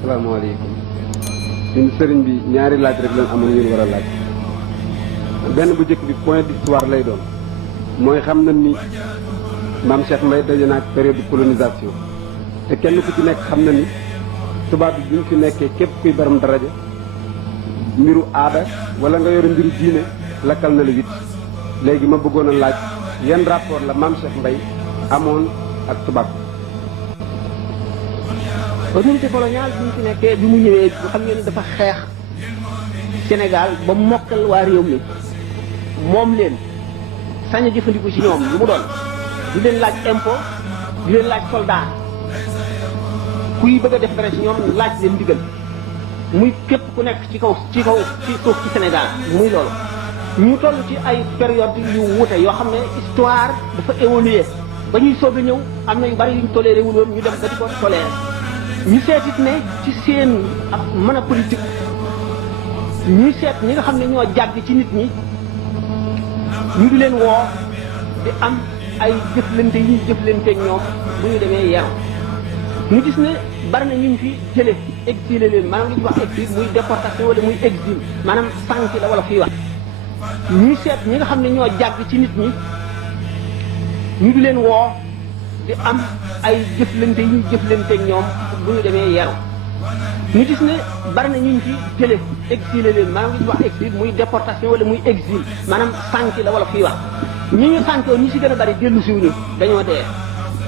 salaamaaleykum ñun sëriñ bi ñaari laaj rek lañ amoon ngeen war a laaj benn bu njëkk bi point d'histoire lay doon mooy xam nañ ni maam Cheikh Mbaye daje na ak période de colonisation te kenn ku ci nekk xam na ni tubaab bi buñ fi nekkee képp kuy baram daraja mbiru aada wala nga yore mbiru diine lakkal na la wit léegi ma bëggoon a laaj yan rapport la maam Cheikh Mbaye amoon ak tubaab bi. autorité coloniale bi ñu fi nekkee bi mu ñëwee xam ngeen ne dafa xeex Sénégal ba mokkal waa réew mi moom leen sañ a jëfandiku ci ñoom lu mu doon di leen laaj impôt di leen laaj soldat kuy bëgg a def dara ci ñoom laaj leen ndigal muy képp ku nekk ci suuf ci Sénégal muy loolu ñu toll ci ay période yu wuute yoo xam ne histoire dafa évoluer ba ñuy soog a ñëw am na yu bari yuñ toléré wul woon ñu dem ba di ko toléré ñu seetit ne ci seen mën a politique ñuy seet ñi nga xam ne ñoo jàgg ci nit ñi ñu di leen woo di am ay jëflante yi ñuy jëflanteeg ñoom bu ñu demee yaram ñu gis ne bari na ñu fi jële exilé leen maanaam li ñuy wax exil muy déportation wala muy exil maanaam sànq la wala fii wax ñuy seet ñi nga xam ne ñoo jàgg ci nit ñi ñu di leen woo di am ay jëflante yi ñuy jëflanteeg ñoom bu ñu demee yaru ñu gis ne bari na ñu fi jële exilé leen maanaam li ñuy wax exil muy déportation wala muy exil maanaam sànq la wala fii wax ñi ñu sànq woon ñi ci gën a bari dellu si wuñu dañoo dee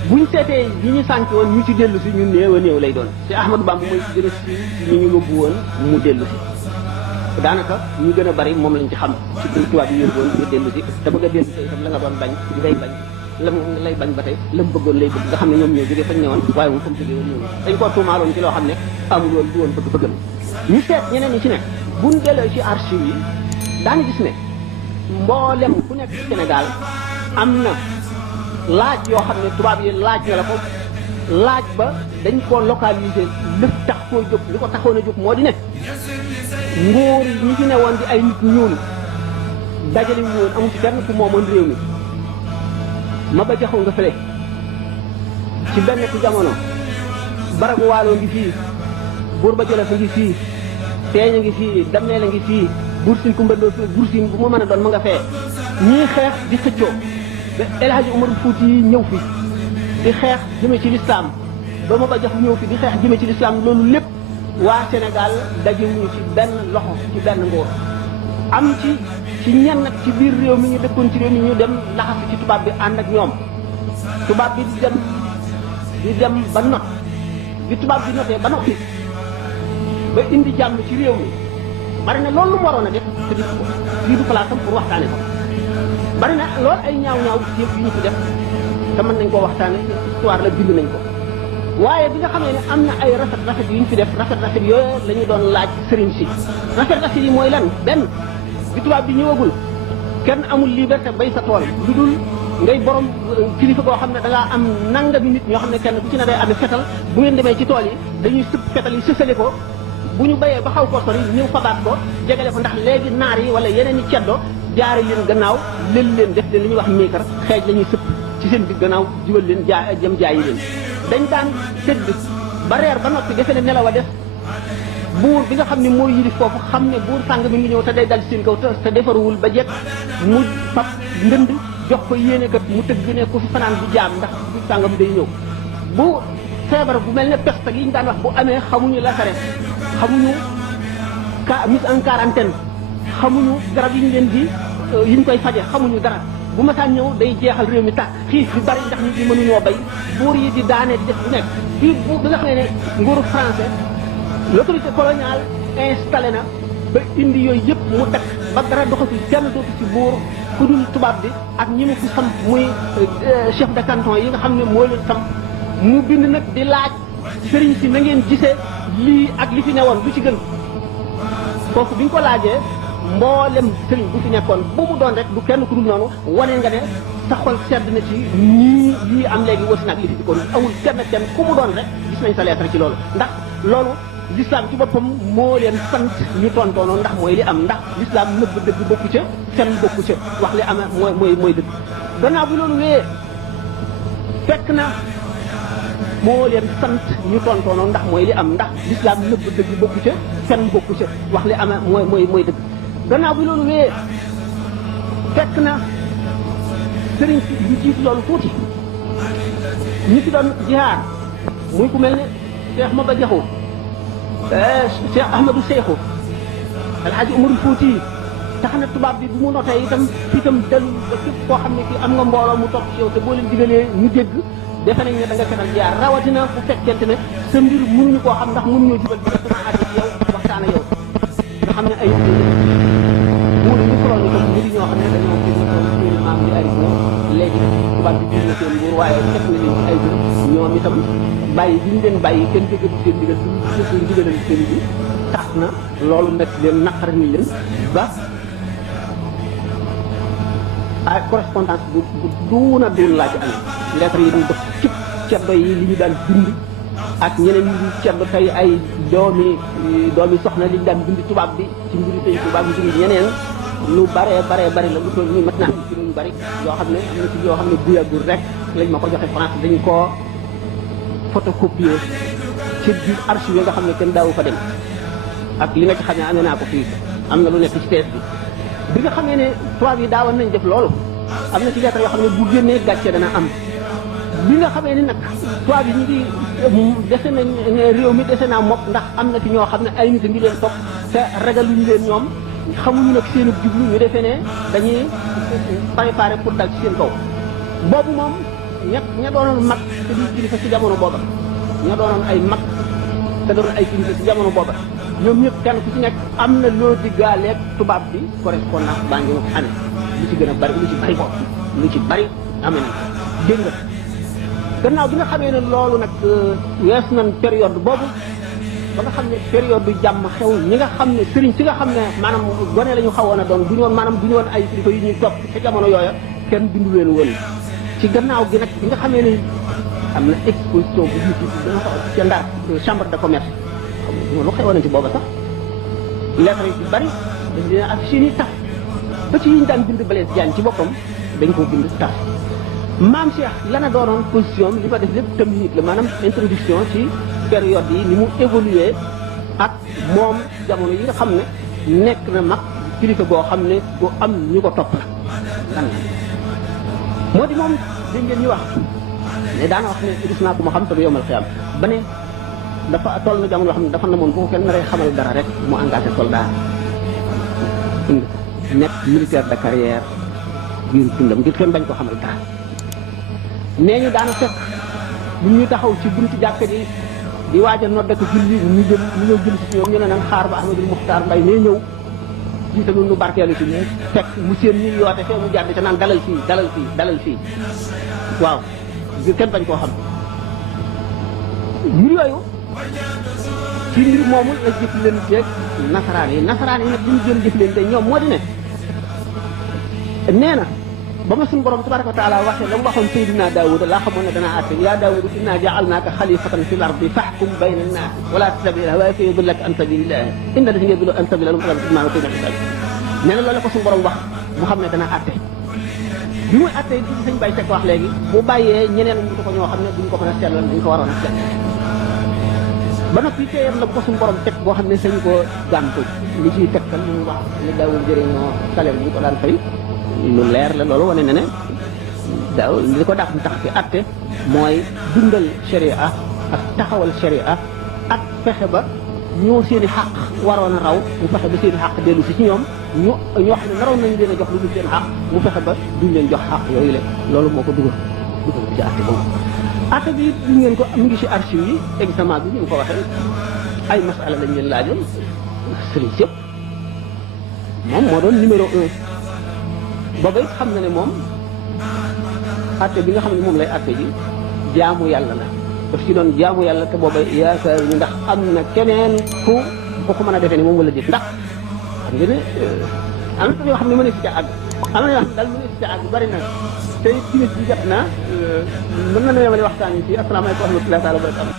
buñ seetee ñi ñu sànq woon ñu ci dellu si ñu néew a néew lay doon te Ahmadou Bamba mooy ci gën a siiw ci ñi ñu yóbbu woon mu dellu si daanaka ñu gën a bari moom lañ ci xam ci tubaab yi yóbbu woon ñu dellu si te bëgg a dellu si itam la nga doon bañ ngay bañ lam lay bañ ba tey lam bëggoon lay bëgg nga xam ne ñoom ñoo jógee fañ ne woon waaye moom fa mu jógee woon ñëw dañ koo tuumaaloon ci loo xam ne amul woon du woon bëgg-bëggam ñu seet ñeneen ñi ci nekk buñ delloo ci archive yi daan gis ne mboolem ku nekk ci Sénégal am na laaj yoo xam ne tubaab yi laaj na la ko laaj ba dañ koo localiser lépp tax koo jóg li ko taxoon a jóg moo di ne nguur ñi fi ne woon di ay nit ñuul dajale wu woon amu ci kenn ku moomoon réew mi ma ba jaxaw nga fële ci benn ci jamono baragu waaloo ngi fii buur ba jolof a ngi fii teeñ a ngi fii dameel a ngi fii buur sin kumbandoo fii buur sin bu mu mën a doon ma nga fee ñii xeex di xëccoo ba El Hadji Umarul Fuuti yi ñëw fi di xeex jëme ci lislaam ba ma ba jax ñëw fi di xeex jëme ci lislaam loolu lépp waa Sénégal dajewuñu ci benn loxo ci benn nguur am ci ñenn nag ci biir réew mi ñu dëkkoon ci réew mi ñu dem laxasu ci tubaab bi ànd ak ñoom tubaab bi di dem ba not bi tubaab bi notee ba noppi ba indi jàmm ci réew mi bari na loolu lu mu waroon a def te di ko fii du place am pour waxtaane ko bari na loolu ay ñaaw yëpp yu ñu fi def te mën nañ koo waxtaane histoire la bind nañ ko waaye bi nga xamee ne am na ay rafet yu ñu fi def rafet yooyu la ñu doon laaj sëriñ si rafet yi mooy lan benn bi tubaab bi ñëwagul kenn amul liberté bay sa tool lu dul ngay borom kilifa boo xam ne da ngaa am nangami nit ñoo xam ne kenn ku ci ne day amee fetal bu ngeen demee ci tool yi dañuy sëpp fetal yi sësale ko bu ñu bayee ba xaw koo sori ñëw fabaat ko jegale ko ndax léegi naar yi wala yeneen i ceddo jaare leen gannaaw lël leen def leen li ñuy wax miikar xeej la ñuy sëpp ci seen biir gannaaw jubal leen jëm jaayi leen dañ daan tëdd ba reer ba noppi defe ne nelaw a def buur bi nga xam ne moo yilif foofu xam ne buur sàng mi ngi ñëw te day dal seen kaw te defaruwul ba jekk mu fab ndënd jox ko yéene kat mu tëgg ne ku fi fanaan bu jaam ndax bu sàngam day ñëw bu feebar bu mel ne peste yi ñu daan wax bu amee xamuñu lasare xamuñu mise en quarantaine xamuñu garab yi ñu leen di yi ñu koy faje xamuñu dara bu masaan ñëw day jeexal réew mi tàkk xiif bi bari ndax nit ñi mënuñoo bay buur yi di daane di def bu nekk fii bu bi nga xam ne nguuru français l'autorité coloniale installé na ba indi yooyu yëpp mu teg ba dara doxatu kenn dootu ci buur ku dul tubaab bi ak ñi mu fi sam muy chef de canton yi nga xam ne moo leen sam mu bind nag di laaj sëriñ si na ngeen gisee lii ak li fi newoon lu ci gën foofu bi ñu ko laajee mboolem sëriñ bu fi nekkoon bu mu doon rek du kenn ku dul noonu wane nga ne sa xol sedd na ci ñii lii am léegi wasi nag li fi dikkoon amul kenn ku mu doon rek gis nañ sa lettre ci loolu ndax loolu l'islam ci boppam moo leen sant ñu tontoonoon ndax mooy li am ndax l'islam nëbb dëgg bokku ca fen bokku ca wax li am mooy dëgg gannaaw bu loolu wéyee fekk na moo leen sant ñu tontoonoon ndax mooy li am ndax lislaam nëbb dëgg bokku ca fenn bokku ca wax li ama mooy dëgg gannaaw bi loolu wéyee fekk na sëriñ si lu jiitu loolu tuuti ñi fi doon jihaar muy ku mel ne Cheikh Maba Jaxu Cheikh Ahmadou Cheikhou Alhaji Umarul Fuuti tax na tubaab bi bu mu notee itam fitam dalul ba képp koo xam ne kii am nga mbooloo mu topp ci yow te boo leen digalee ñu dégg defe nañ ne da nga fetal jaar rawatina bu fekkente ne sa mbir mënuñu koo xam ndax mënuñoo jubal directement àgg ci yow waxtaan ak yow nga xam ne ay buur yi ñu koloon itam mbir ñoo xam ne dañoo fi nekkoon seen maam di ay buur léegi tubaab bi jël na seen buur waaye fekk na leen ci ay buur ñoom itam bàyyi bi ñu leen bàyyi kenn déggatul seen ndigal bi ñu seen ndigalal seen bi tax na loolu métti leen naqari ni leen ba ay correspondance bu duuna duun laa ci amee lettre yi ñu def ci ceddo yi li ñu daan bind ak ñeneen ñi ceddo tey ay doomi soxna li ñu daan bind tubaab bi ci mbiri tey tubaab bi ci ñeneen lu bare la lu toll nii maintenant ci lu bari yoo xam ne am na ci yoo xam ne bu yàggul rek lañ ma ko joxe France dañ koo photocopier ci biir archive yi nga xam ne kenn daawu fa dem ak li nga ci xam ne amee naa ko fii am na lu nekk ci tees bi nga xamee ne tubaab yi daawoon nañ def loolu am na ci lettre yoo xam ne bu génnee gàcce dana am bi nga xamee ni nag tubaab yi ñu ngi dese nañ réew mi dese naa mokk ndax am na ci ñoo xam ne ay nit a ngi leen topp te ragaluñu leen ñoom xamuñu nag seen jublu ñu defee ne dañuy préparé pour dal ci seen kaw boobu moom ña doonoon mag te di kilifa ci jamono booba ña doonoon ay mag te doon ay kilifa ci jamono booba ñoom ñëpp kenn ku ci nekk am na loo diggaaleeg tubaab bi correspondance baa ngi amee lu ci gën a bari lu ci bari amee na dégg nga gannaaw bi nga xamee ne loolu nag wees nañ période boobu ba nga xam ne période du jàmm xew ñi nga xam ne sëriñ si nga xam ne maanaam gone la ñu xawoon a doon du ñu woon ay kilifa yu ñuy topp ca jamono yooya kenn bindu leen woon ci gannaaw gi nag bi nga xamee ne am na exposition bu jiitu dana ko ca Ndar chambre de commerce xam nga lu xewoon na ci booba sax lettre yi ci bari dañ leen affiché ni tax ba ci yi ñu daan bind Blaise Diagne ci boppam dañ koo bind tax maam Cheikh lana doonoon position li ma def lépp tamit la maanaam introduction ci période yi ni mu évolué ak moom jamono yi nga xam ne nekk na mag kilifa boo xam ne bu am ñu ko topp la moo di moom dégg ngeen ñu wax ne daana wax ne gis naa ko ma xam te du yomal xiyam ba ne dafa toll na jamono yoo xam ne dafa namoon bu ko kenn naree xamal dara rek mu engagé soldat nekk militaire de carrière biir dundam ngir kenn bañ ko xamal dara nee ñu daana fekk bu ñu taxaw ci buntu jàkka ji di waaj a nodde ko julli ñu ñëw jël si ñoom ñu ne nan xaar ba Ahmadul Muxtaar Mbay nee ñëw jiite nu barkeelu ci ñu fekk mu seen ñi yoote fee mu jàdd ca naan dalal fii waaw ngir kenn bañ koo xam mbir yooyu ci mbir moomu la jëflanteeg nasaraan yi nag li ñu gën jëflante ñoom moo di ne nee na ba ma suñu borom tabaraka wa taala waxee la mu waxoon Seydina Daawuda laa xamoon ne danaa àtte yaa Daawuda innaa ja'alnaaka xalifatan fil ardi fahkum bayna nnaas wa laa tattabi'il hawaa fa yudillaka an sabiilillaahi inna llaziina yudilluuna an sabiilillaahi nee na loolu la ko suñu borom wax mu xam ne dana àtte bi muy àtte di sëñ Bay Sekk wax léegi bu bàyyee ñeneen ñu ko ñoo xam ne duñ ko mën a sellal dañ ko waroon a sell ba noppi teeyam la bu ko suñu borom teg boo xam ne sañu ko gàntu li ciy tegtal lu mu wax ne daawul jëriñoo salaire bi ñu ko daan fay lu leer la loolu wane na ne daaw li ko dàq tax fi àtte mooy dundal sharia ak taxawal sharia ak fexe ba ñoo seen i xàq waroon a raw mu fexe ba seen i xàq dellu si ci ñoom ñoo xam ne naroon nañu leen a jox lu dul seen xàq mu fexe ba duñ leen jox xàq yooyu la loolu moo ko dugal ci àtte boobu àtte bi du ngeen ko mu ngi ci archive yi examen bi ñu ko waxee ay masala lañ leen laajoon sëriñ yëpp moom moo doon numéro 1 booba it xam na ne moom àtte bi nga xam ne moom lay àtte ji jaamu yàlla la daf ci doon jaamu yàlla te booba yaakaar ñu ndax am na keneen fu bu ko mën a defee ne moom wala déet ndax xam nga ne am na yoo xam ne mën na si ca àgg am na yoo xam ne daal mën na si ca àgg bari na te timis bi jot na mën na yemale waxtaan yi fii asalaamaaleykum wa rahmatullahi taala wa barakatu